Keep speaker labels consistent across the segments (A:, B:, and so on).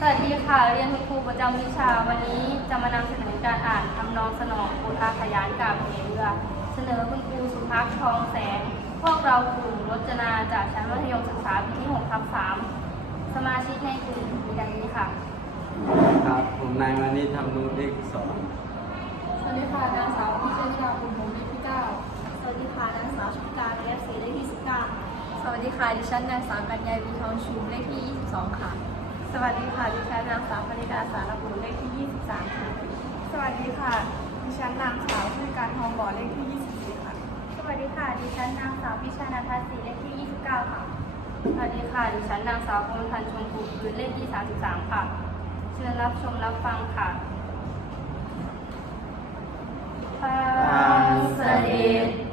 A: สวัสดีค่ะ เรียนคุณครูประจำวิชาวันนี้จะมานำเสนอการอ่านทำนองสนองปูทาขยานกับเหเรือ เสนอคุณครูสุภักดิ์ทองแสง พวกเรากลุ่มรจนาจากชั้นมัธยมศึกษาปีที่6ทับ3สมาชิกในกลุ่มมีดังนี้ค่ะ
B: ครับผมนายมานิธรรมนุเลขสอง
C: สวัสดีค่ะนางสาวพิชญาบุญหงส์เลขที่เก้า
A: สวัสดีค่ะนางสาวชุกการเอฟซีเลขที่19
C: สวัสดีค่ะดิฉันนางสาวกัญญาวีทองชูเลขที่22 ค่ะ
A: สวัสดีค่ะ ดิฉันนางสาวพนิดาสารบุญเลขที่ 23 ค่ะ
C: สวัสดีค่ะ ดิฉันนางสาวชื่อการทองบ่อเลขที่ 24 ค่ะ
A: สวัสดีค่ะ ดิฉันนางสาวพิชานาทัศน์ศรีเลขที่ 29 ค่ะ สวัสดีค่ะ ดิฉันนางสาวพงพันธ์ชมพูพื้นเลขที่ 33 ค่ะ เชิญรับชมรับฟังค่ะพระเสด็จ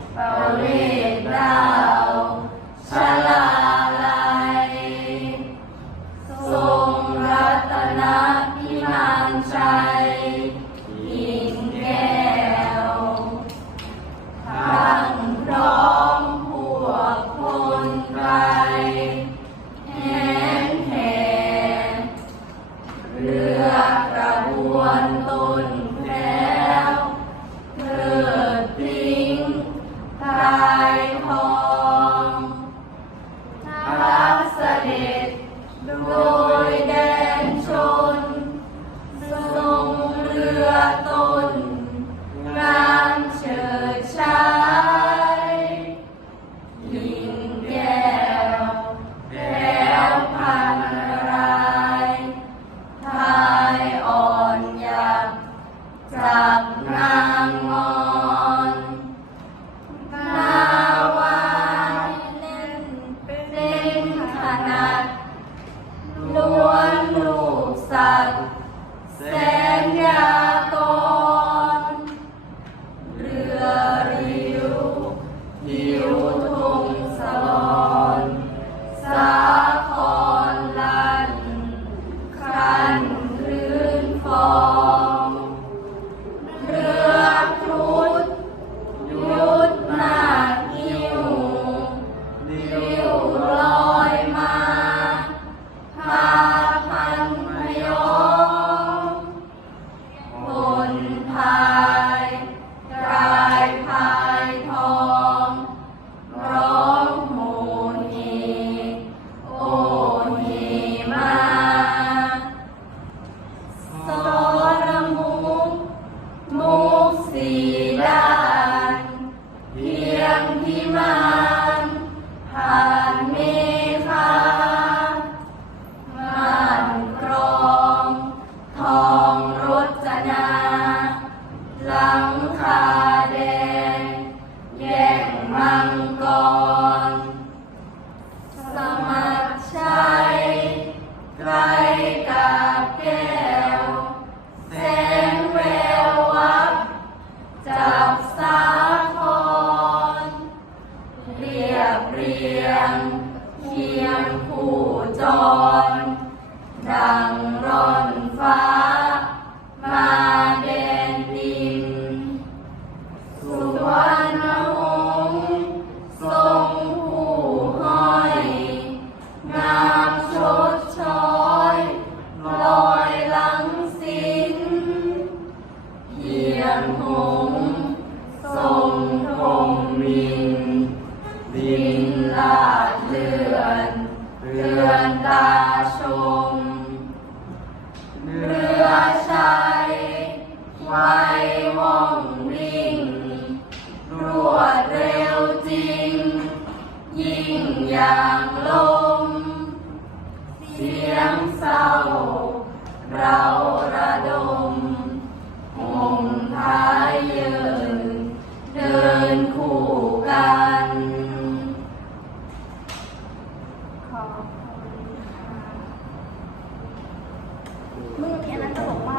A: คนไทย รียบเรียงเคียงผู้จรดังร่อน ย่างลม เสียงเศร้า เราระดมหงท้ายเยินเดินคู่กันเมื่อกี้นั้นก็บอกว่า